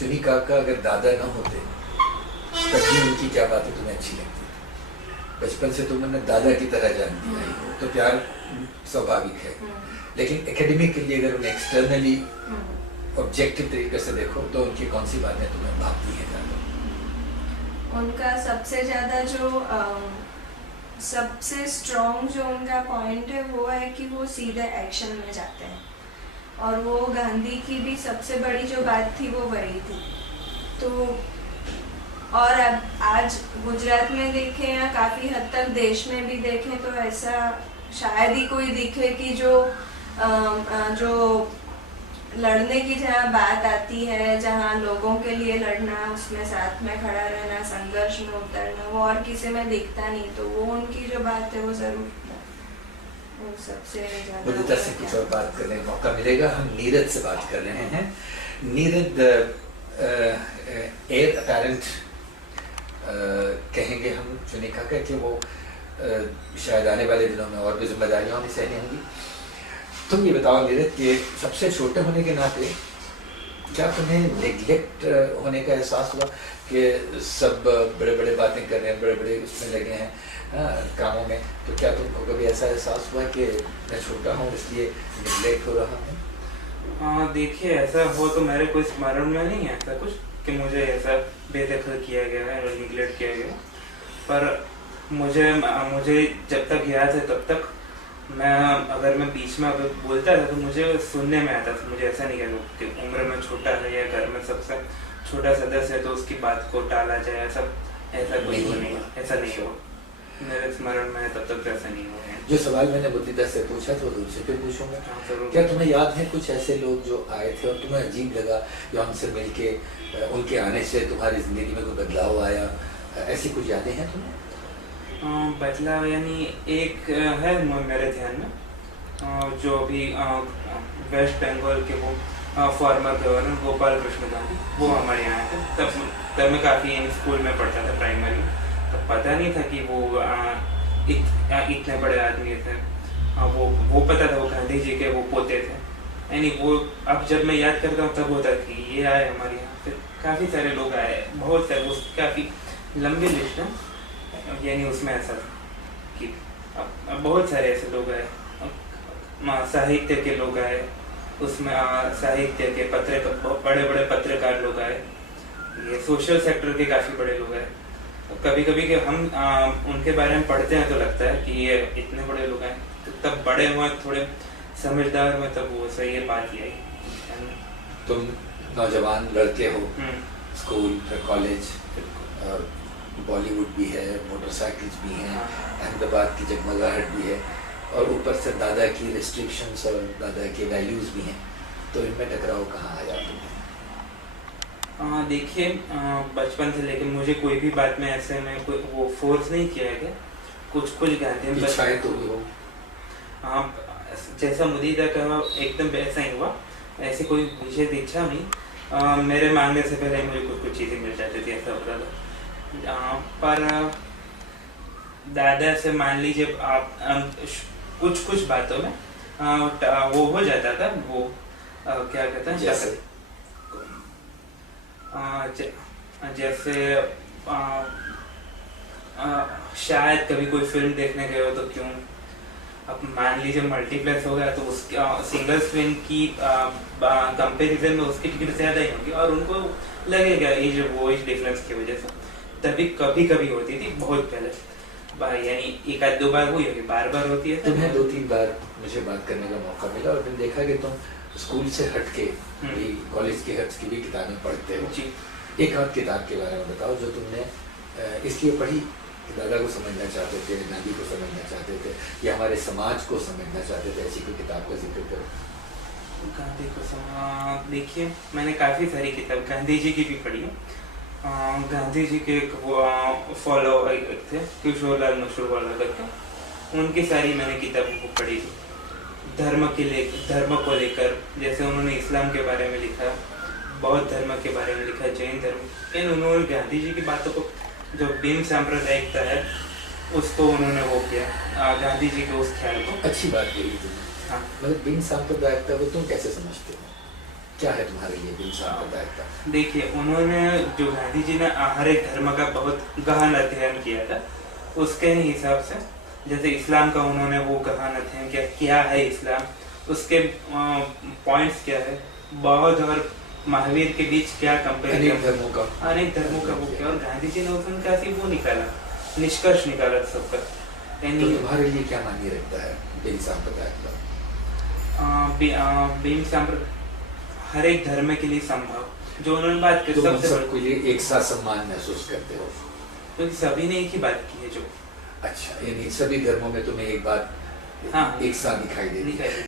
चुनी काका अगर दादा न होते तब भी उनकी क्या बातें तुम्हें अच्छी लगती थी? बचपन से तुम उन्हें दादा की तरह जानती आई हो तो प्यार स्वाभाविक है, लेकिन एकेडमिकली अगर उन्हें एक्सटर्नली ऑब्जेक्टिव तरीके से देखो तो उनकी कौन सी बातें तुम्हें भाती हैं ज़्यादा? उनका सबसे ज़्यादा जो सबसे स्ट्रॉन्ग जो उनका पॉइंट है वो है कि वो सीधे एक्शन में जाते हैं, और वो गांधी की भी सबसे बड़ी जो बात थी वो वही थी। तो और अब आज गुजरात में देखें या काफ़ी हद तक देश में भी देखें तो ऐसा शायद ही कोई दिखे कि जो लड़ने की जहाँ बात आती है, जहाँ लोगों के लिए लड़ना, उसमें साथ में खड़ा रहना, संघर्ष में उतरना, वो और किसी में दिखता नहीं। तो वो उनकी जो बात है वो ज़रूर वो सबसे ज़्यादा से कुछ और बात करने का मौका मिलेगा। हम नीरज से बात कर रहे हैं। नीरज एयर अपेरेंट कहेंगे हम चुनी काका कि वो शायद आने वाले दिनों में और भी जिम्मेदारियाँ उन्हें सहनी होंगी। तुम ये बताओ नीरज कि सबसे छोटे होने के नाते क्या तुम्हें नेग्लेक्ट होने का एहसास हुआ कि सब बड़े बड़े बातें कर रहे हैं, बड़े बड़े उसमें लगे हैं कामों में, तो क्या तुमको कभी ऐसा एहसास हुआ कि मैं छोटा हूँ इसलिए नेग्लेक्ट हो रहा हूँ? हाँ देखिए, ऐसा हो तो मेरे कोई स्मरण में नहीं है ऐसा कुछ कि मुझे ऐसा बेदखल किया गया है और निगलेक्ट किया गया, पर मुझे जब तक याद है तब तक अगर मैं बीच में अगर बोलता था तो मुझे सुनने में आता था। मुझे ऐसा नहीं कहना कि उम्र में छोटा है या घर में सबसे छोटा सदस्य है तो उसकी बात को टाला जाए, ऐसा कोई नहीं, ऐसा नहीं हो। मेरे स्मरण में तब तक ऐसा नहीं हुआ है। जो सवाल मैंने बुद्धिदा से पूछा था तुमसे फिर पूछूंगा। क्या तुम्हें याद है कुछ ऐसे लोग जो आए थे और तुम्हें अजीब लगा या उनसे मिलके उनके आने से तुम्हारी जिंदगी में कोई बदलाव आया, ऐसी कुछ यादें हैं तुम्हें? बदलाव यानी एक है मेरे ध्यान में, जो अभी वेस्ट बंगाल के वो फॉर्मर गवर्नर गोपाल कृष्ण गांधी, वो हमारे यहाँ थे। तब मैं काफ़ी स्कूल में पढ़ता था, प्राइमरी। तब पता नहीं था कि वो इतने बड़े आदमी थे। वो पता था वो गांधी जी के वो पोते थे। यानी वो अब जब मैं याद करता हूँ तब होता कि ये आए हमारे यहाँ। फिर काफ़ी सारे लोग आए, बहुत सारे, वो काफ़ी लंबी लिस्ट है। यानी उसमें ऐसा था कि अब बहुत सारे ऐसे लोग आए, साहित्य के लोग आए, उसमें साहित्य के बड़े बड़े पत्रकार लोग आए, ये सोशल सेक्टर के काफ़ी बड़े लोग आए। कभी कभी कि हम उनके बारे में पढ़ते हैं तो लगता है कि ये इतने बड़े लोग आए, तो तब बड़े हुए थोड़े समझदार हुए, तब वो सही है बात ये आई। तुम नौजवान लड़के हो, स्कूल फिर कॉलेज, बॉलीवुड भी है, मोटरसाइकिल्स भी हैं, अहमदाबाद की जगमगाहट भी है, और ऊपर से दादा की रिस्ट्रिक्शंस और दादा के वैल्यूज़ भी हैं, तो इनमें टकराव कहाँ आ जाते हैं? देखिए, बचपन से लेकर मुझे कोई भी बात में ऐसे में कोई वो फोर्स नहीं किया गया। कुछ गांधी तो हो। जैसा मुदीदा का एकदम वैसा ही हुआ, ऐसी कोई विशेष इच्छा नहीं। मेरे मांगने से पहले मुझे कुछ चीज़ें मिल जाती थी, ऐसा होता था। पर दादा से मान लीजिए आप कुछ बातों में वो हो जाता था, वो क्या कहते हैं, जैसे शायद कभी कोई फिल्म देखने गए हो तो क्यों, अब मान लीजिए मल्टीप्लेक्स हो गया तो उसकी सिंगल स्क्रीन की कंपैरिजन में उसकी टिकट ज़्यादा ही होगी और उनको लगेगा एज डिफरेंस की वजह से। तभी कभी होती थी, बहुत पहले, यानी एक आध दो बार हुई होगी, बार होती है। तुम्हें 2-3 बार मुझे बात करने का मौका मिला और मैंने देखा कि तुम स्कूल से हटके भी कॉलेज के हट्स की भी किताबें पढ़ते हो जी। एक आध किताब के बारे में बताओ जो तुमने इसलिए पढ़ी कि दादा को समझना चाहते थे, गांधी को समझना चाहते थे, या हमारे समाज को समझना चाहते थे, ऐसी कोई किताब का जिक्र करो। गांधी को देखिए, मैंने काफ़ी सारी किताब गांधी जी की भी पढ़ी है। गांधी जी के एक फॉलो थे किशोरलाल मशहूर करके, उनकी सारी मैंने किताबों को पढ़ी थी। धर्म को लेकर, जैसे उन्होंने इस्लाम के बारे में लिखा, बौद्ध धर्म के बारे में लिखा, जैन धर्म, उन्होंने गांधी जी की बातों को, जो बिन सांप्रदायिकता है उसको उन्होंने वो किया, गांधी जी के उस ख्याल को। अच्छी बात कही तुमने। हाँ, मतलब बिन सांप्रदायिकता को तुम कैसे समझते हो? क्या है तुम्हारे लिए भीम सांप्रदायिकता? देखिए, उन्होंने जो गांधी जी ने हर एक धर्म का बहुत गहन अध्ययन किया था, उसके ही हिसाब से जैसे इस्लाम का उन्होंने वो गहन अध्ययन किया, क्या है इस्लाम, उसके पॉइंट्स क्या है, बौद्ध और महावीर के बीच क्या अनेक कंपेरिजन, धर्मों का अनेक धर्मों का वो किया, और गांधी जी ने उसमें काफी वो निकाला, निष्कर्ष निकाला सबका। तो यानी तुम्हारे लिए क्या मायने रखता है भीम सांप्रदायिकता? भीम सांप्रदाय हर एक धर्म के लिए संभव, जो उन्होंने बात की तुम उन सबसे सबके लिए एक साथ सम्मान महसूस करते हो? क्योंकि सभी ने एक ही बात की है जो अच्छा, यानी सभी धर्मों में तुम्हें एक बात हाँ एक साथ दिखाई देती है। दिखाई